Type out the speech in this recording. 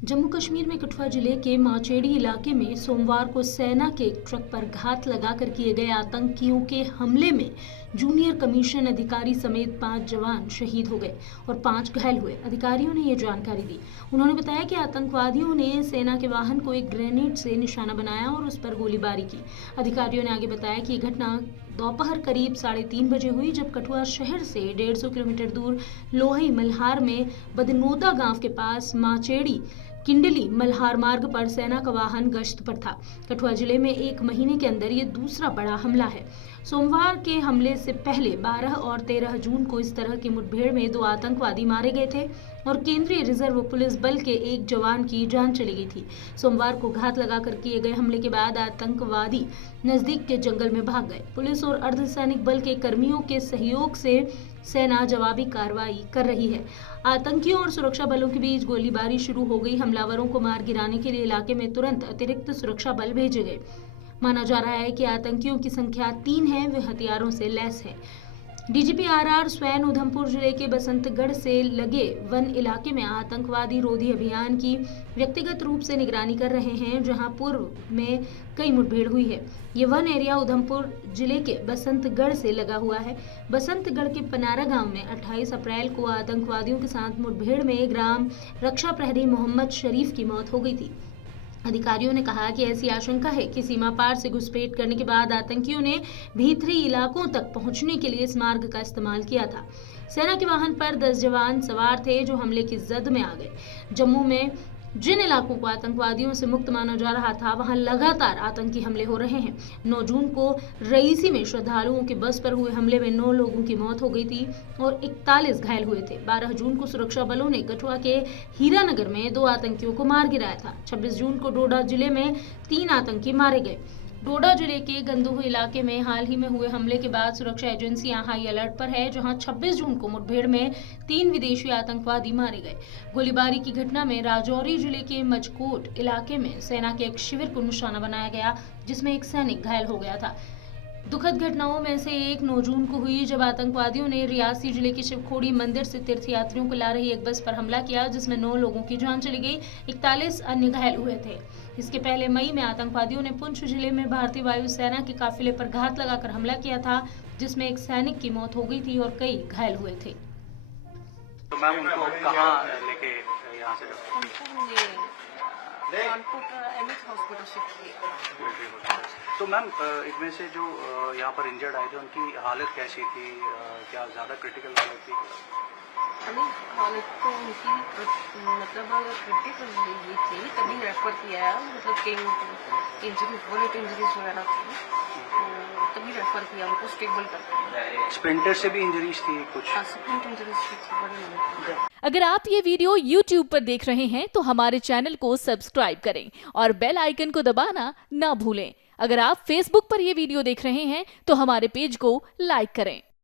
जम्मू कश्मीर में कठुआ जिले के माचेड़ी इलाके में सोमवार को सेना के एक ट्रक पर घात लगाकर किए गए आतंकियों के हमले में जूनियर कमीशन अधिकारी समेत 5 जवान शहीद हो गए और 5 घायल हुए। अधिकारियों ने ये जानकारी दी। उन्होंने बताया कि आतंकवादियों ने सेना के वाहन को एक ग्रेनेड से निशाना बनाया और उस पर गोलीबारी की। अधिकारियों ने आगे बताया कि ये घटना दोपहर करीब 3:30 बजे हुई, जब कठुआ शहर से 150 किलोमीटर दूर लोही मल्हार में बदनोदा गांव के पास माचेड़ी किंडली मल्हार मार्ग पर सेना का वाहन गश्त पर था। कठुआ जिले में एक महीने के अंदर ये दूसरा बड़ा हमला है। सोमवार के हमले से पहले 12 और 13 जून को इस तरह की मुठभेड़ में 2 आतंकवादी मारे गए थे और केंद्रीय रिजर्व पुलिस बल के एक जवान की जान चली गई थी। सोमवार को घात लगाकर किए गए हमले के बाद आतंकवादी नजदीक के जंगल में भाग गए। पुलिस और अर्धसैनिक बल के कर्मियों के सहयोग से सेना जवाबी कार्रवाई कर रही है। आतंकियों और सुरक्षा बलों के बीच गोलीबारी शुरू हो गई। हमलावरों को मार गिराने के लिए इलाके में तुरंत अतिरिक्त सुरक्षा बल भेजे गए। माना जा रहा है कि आतंकियों की संख्या 3 है, वे हथियारों से लैस है। डीजीपी आरआर स्वैन उधमपुर जिले के बसंतगढ़ से लगे वन इलाके में आतंकवादी रोधी अभियान की व्यक्तिगत रूप से निगरानी कर रहे हैं, जहां पूर्व में कई मुठभेड़ हुई है। ये वन एरिया उधमपुर जिले के बसंतगढ़ से लगा हुआ है। बसंतगढ़ के पनारा गांव में 28 अप्रैल को आतंकवादियों के साथ मुठभेड़ में ग्राम रक्षा प्रहरी मोहम्मद शरीफ की मौत हो गई थी। अधिकारियों ने कहा कि ऐसी आशंका है कि सीमा पार से घुसपैठ करने के बाद आतंकियों ने भीतरी इलाकों तक पहुंचने के लिए इस मार्ग का इस्तेमाल किया था। सेना के वाहन पर 10 जवान सवार थे जो हमले की जद में आ गए। जम्मू में जिन इलाकों को आतंकवादियों से मुक्त माना जा रहा था, वहां लगातार आतंकी हमले हो रहे हैं। 9 जून को रईसी में श्रद्धालुओं की बस पर हुए हमले में 9 लोगों की मौत हो गई थी और 41 घायल हुए थे। 12 जून को सुरक्षा बलों ने कठुआ के हीरानगर में 2 आतंकियों को मार गिराया था। 26 जून को डोडा जिले में 3 आतंकी मारे गए। डोडा जिले के गंदोह इलाके में हाल ही में हुए हमले के बाद सुरक्षा एजेंसियां हाई अलर्ट पर है, जहां 26 जून को मुठभेड़ में 3 विदेशी आतंकवादी मारे गए। गोलीबारी की घटना में राजौरी जिले के मचकोट इलाके में सेना के एक शिविर को निशाना बनाया गया, जिसमें एक सैनिक घायल हो गया था। दुखद घटनाओं में से एक 9 जून को हुई, जब आतंकवादियों ने रियासी जिले के शिवखोड़ी मंदिर से तीर्थयात्रियों को ला रही एक बस पर हमला किया, जिसमें 9 लोगों की जान चली गई, 41 अन्य घायल हुए थे। इसके पहले मई में आतंकवादियों ने पुंछ जिले में भारतीय वायुसेना के काफिले पर घात लगाकर हमला किया था, जिसमें एक सैनिक की मौत हो गई थी और कई घायल हुए थे। तो मैम उनको कहाँ लेके यहाँ से हॉस्पिटल शिफ्ट किया। तो मैम इनमें से जो यहाँ पर इंजर्ड आए थे, उनकी हालत कैसी थी? क्या ज़्यादा क्रिटिकल हालत थी? अभी हालत तो उनकी मतलब क्रिटिकल ये थी, तभी रेफर किया है, मतलब कई इंजरीज बुलेट इंजरीज वगैरह थी, तो तभी रेफर किया उनको स्टेबल करके। स्प्लिंटर से भी इंजरीज थी कुछ? स्प्लिंट इंजरीज थी बड़ी। अगर आप ये वीडियो YouTube पर देख रहे हैं तो हमारे चैनल को सब्सक्राइब करें और बेल आइकन को दबाना ना भूलें। अगर आप Facebook पर ये वीडियो देख रहे हैं तो हमारे पेज को लाइक करें।